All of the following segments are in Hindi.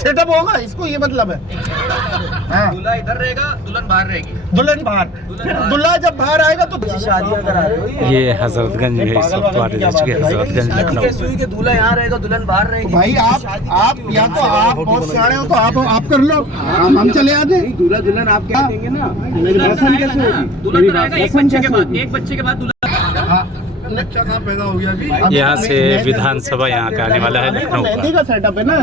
सेटअप होगा, इसको ये मतलब है। दूल्हा इधर रहेगा, दुल्हन बाहर रहेगी। दुल्हन बाहर, दूल्हा जब बाहर आएगा तो शादियां करा रहे हो ये हजरतगंज में इस वक्त वाले हजरतगंज लखनऊ। सुई के दूल्हा यहाँ रहेगा, दुल्हन बाहर रहेगी। भाई आप या तो आप बहुत सियाने हो तो आप कर लो, हम चले आते। दूल्हा दुल्हन आप क्या देंगे ना, मेरी बात कैसे होगी? दूल्हा एक बच्चे के बाद दूल्हा बच्चा कहाँ पैदा हो गया अभी? यहाँ से विधानसभा यहाँ का आने वाला है लखनऊ मेहंदी का। का सेटअप है ना।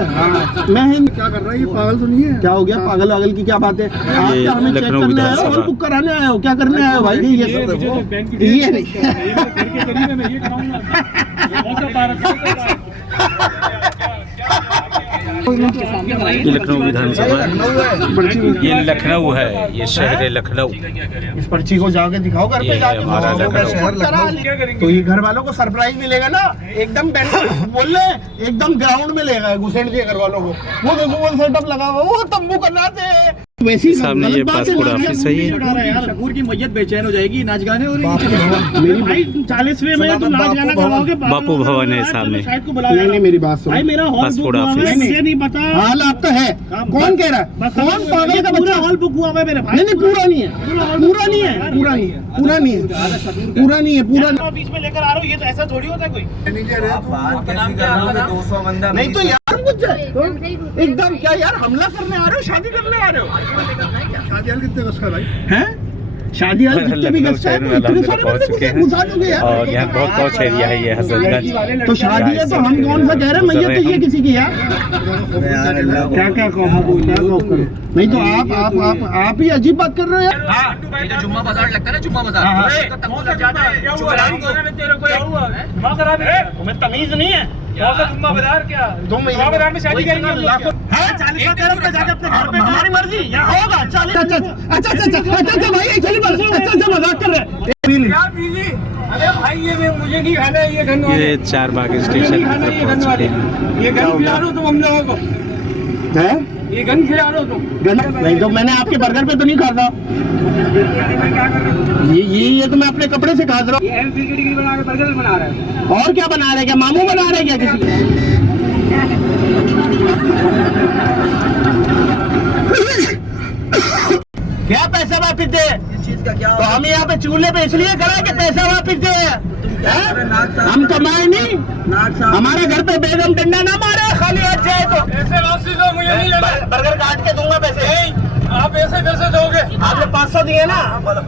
मैं क्या कर रहा है, ये पागल तो नहीं है? क्या हो गया, पागल वागल की क्या बात है? आप क्या हमें चेक लखनऊ करने आए हो, विधानसभा। हॉल बुक कराने आए हो, क्या करने आए हो भाई? ये नहीं ये लखनऊ विधानसभा, ये लखनऊ है, ये शहर है लखनऊ। इस पर्ची को जाके दिखाओ घर ये पे है जाके, हमारा तो ये घर वालों को सरप्राइज मिलेगा ना, एकदम बोल रहे एकदम ग्राउंड में लेगा घुसेड़ के घर वालों को। वो देखो वो सेटअप लगा हुआ, वो तंबू करना थे वैसी सामने ये पासपोर्ट ऑफिस है। ये शकूर की मैयत बेचैन हो जाएगी, नाच गाने हो रही मेरी भाई 40वें में तुम नाच गाना करवाओगे। बापू भवन है सामने। नहीं मेरी बात सुनो, भाई मेरा हॉल पासपोर्ट बुक हुआ ऑफिस। है, मुझे नहीं पता। हाल आप तो है, कौन कह रहा है? कौन पागल का पूरा बच्चा? हॉल बुक हुआ है मेरे भाई। नहीं पूरा नहीं है, पूरा नहीं है, पूरा नहीं है, पूरा नहीं है, पूरा नहीं है, पूरा नहीं। बीच में लेकर आ रहा हूँ, ये तो ऐसा थोड़ी होता है कोई। 200 बंदा नहीं तो यार कुछ जाए एकदम क्या यार, हमला करने आ रहे हो, शादी करने आ रहे हो? शादी हाल कितने गज का भाई हैं? शादी हाल कितने भी गज का है? इतने सारे पहुंच चुके हैं घुसा दोगे यार। और यहाँ बहुत पहुंच एरिया है ये हजरतगंज। तो शादी है तो हम कौन सा कह रहे हैं, मैया तो ये किसी की यार। क्या क्या कहो, नहीं तो आप ही अजीब बात कर रहे हो यार। ये जो जुम्मा बाजार लगता है ना, जुम्मा बाजार, तुम्हें तमीज नहीं है? जुम्मा बाजार क्या? जुम्मा बाजार में शादी करेंगे लाखों 40 जाके अपने घर पे, हमारी मर्जी यहाँ होगा। अच्छा भाई चलिए अच्छा मजाक कर रहे हैं। अरे भाई ये मुझे नहीं खाना है, ये गन ये चारबाग स्टेशन की तरफ पहुंच चुके हैं। ये गन खिला रहे हो तुम हम लोगों को, है ये गन खिला रहे हो तुम। नहीं तो मैंने आपके बर्गर पे तो नहीं खाता ये तो मैं अपने कपड़े से खा रहा हूँ। ये एमपी की डिग्री बना के बर्गर बना रहे हैं। और क्या बना रहे, क्या मामू बना रहे क्या किसी? क्या पैसा वापिस दे? इस चीज का क्या तो हम यहाँ पे चूल्हे पे इसलिए करा कि पैसा वापिस दे। हम कमाए नहीं, हमारे घर पे बेगम डंडा ना मारे खाली हाथ जाए तो। ऐसे वापसी दो, मुझे नहीं लेना। बर्गर काट के दूंगा पैसे। आप ऐसे कैसे दोगे? आपने 500 दिए ना। पता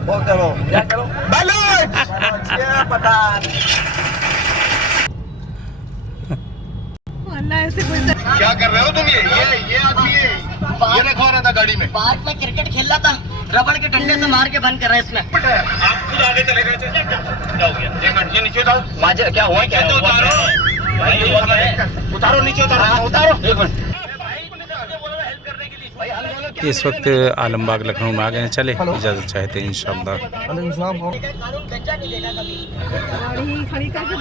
क्या कर रहे हो तुम? ये आदमी ये रखवा रहा था गाड़ी में। पार्क में क्रिकेट खेल रहा था, रबड़ के डंडे से मार के बंद कर रहा है इसमें। आप खुद आगे चले गए थे, क्या हो गया? एक मिनट, ये नीचे उतारो। क्या हुआ? क्या उतारो, उतारो नीचे, उतारो एक मिनट। इस वक्त आलमबाग लखनऊ में आ गए हैं। चले इजाज़त चाहते हैं इंशाअल्लाह। खड़ी करके